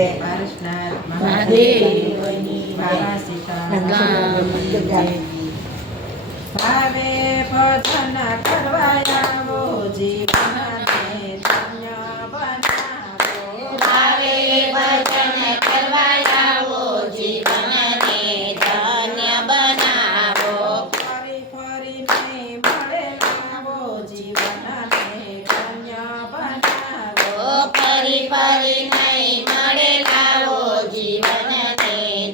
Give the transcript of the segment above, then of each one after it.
જય પારસનાથ મહાદેવની મારા સીતારામ જય. ભાવે ભજન કરવા આવો જીવનને ધન્ય બનાવો. ભાવે ભજન કરવા આવો જીવનને ધન્ય બનાવો. ફરી ફરીને મળે આવો જીવનને ધન્ય બનાવો. ફરી ફરી નહીં મળે લાવો જીવનને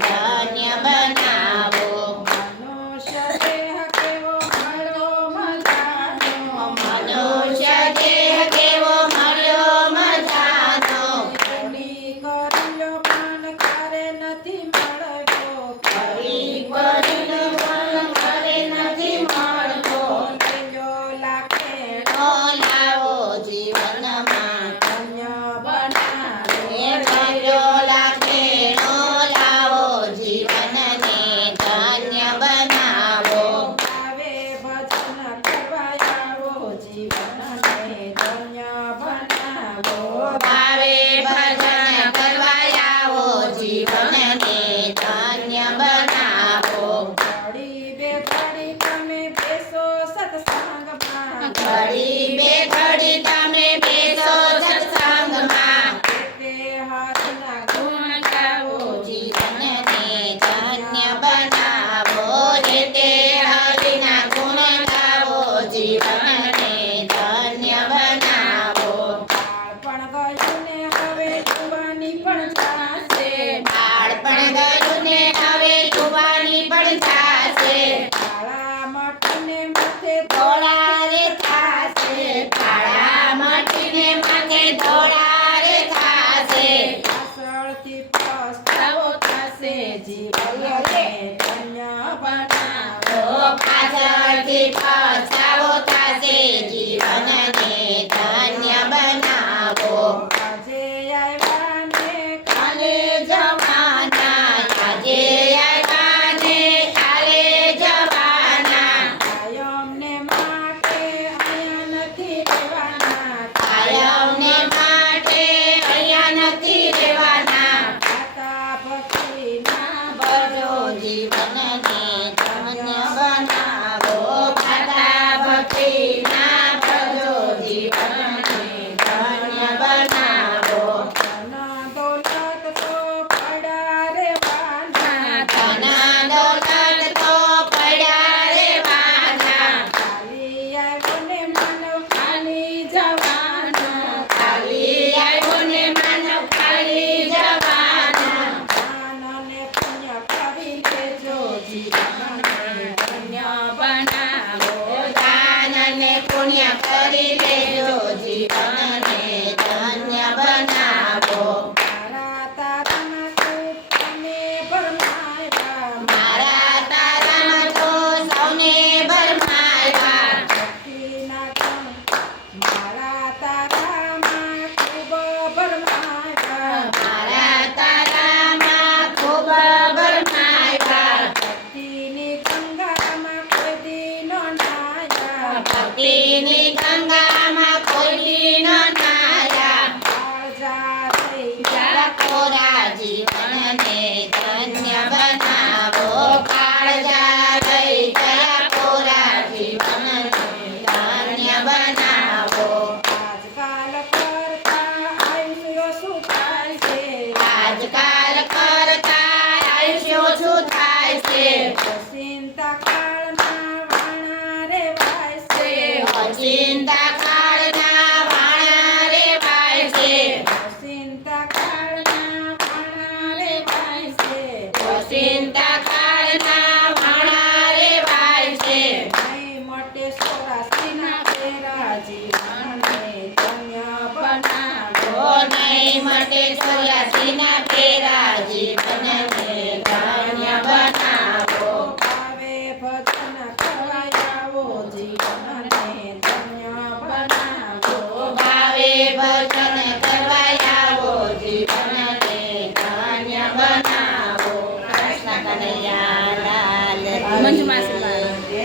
ધન્ય બનાવો. મનુષ્ય દેહ કેવો મળ્યો મજાનો. મનુષ્ય દેહ કેવો મળ્યો મજાનો. ઘડી કર્યો પણ ક્યારે નથી મળ્યો. ફરી ફરીને પણ ઘરે નથી મળતો. કર્યો લાખે નો લાવો જીવનમાં ધન્ય બનાવો. એ કર્યો લાગે નો લાવો જીવનને ધન્ય બનાવો. ભાવે ભજન કરવા આવો જીવનને ધન્ય બનાવો. ભાવે ભજન કરવા આવો જીવનને ધન્ય બનાવો. ઘડી બે ઘડી તમે બેસો સત્સંગમાં. ઘડી બે ઘડી તમે બેસો સત્સંગમાં. તે હરના ગુણ ગાવો જીવનને ધન્ય બનાવો. રે તે હરિના ગુણ ગાવો જીવનને ધન્ય બનાવો. બાળપણ ગયું ને હવે જુવાની પણ જાશે. બાળપણ ગયું ને હવે જુવાની પણ થાશે. કાળા મટીને માથે ધોળા રે થાશે. કાળા મટીને માથે ધોળા રે થાશે. પાછળથી પસ્તાવો થશે. જીવનને ધન્ય બનાવો. પાછળથી પછતાવો થાશે. જીવનને ધન્ય બનાવો. આજે આવ્યા ને કાલે જવાના. આજે આવ્યા ને કાલે જવાના. કાયમને માટે અહીંયા નથી રહેવાના. કાયમને માટે અહીંયા નથી રહેવાના. માતા ભક્તિના ભજો જીવનને ધન્ય બનાવો. માતા ભક્તિના ભજો જીવનને ધન્ય બનાવો. ધન દોલત તો પડ્યા રહેવાના. ધન દોલત તો પડ્યા રહેવાના. ખાલી આવ્યો ને માનવ ખાલી જવાનો. ખાલી આવ્યો ને માનવ ખાલી જવાનો. દાન અને પુણ્ય કરી લેજો જીવનને ધન્ય બનાવો. દાન અને પુણ્ય કરી લેજો જીવનને ધન્ય બનાવો. મારા તારામાં ખૂબ તમે ભરમાયા. મારા તારામાં તો સૌને ભરમાયા. ભક્તિના ગુણ મારા તારામાં ખૂબ ભરમાયા. મારા તારામાં ખૂબ ભરમાયા. ભક્તિની ગંગામાં કોઈ દી ન નાહ્યા. ભક્તિની ગંગામાં કોઈ દી ન નાહ્યા. કાળજા થઈ જરા કોરા જીવનને ધન્ય બનાવો. કાળજા રહી જરા કોરા જીવનને ધન્ય બનાવો. આજકાલ કરતા આયુષ્ય શું થાય છે. આજકાલ કરતા આયુષ્ય ઓછું થાય છે. ચિંતા કાળના વાણા રેવાય છે. ચિંતા કાળના વાણા રેવાય છે. ચિંતા કાળના વાણા રેવાય છે. ચિંતા કાળના વાણા રેવાય છે. નહીં મટે સોરાસીના ઘેરા જીવનને ધન્ય બનાવો. નહીં મટે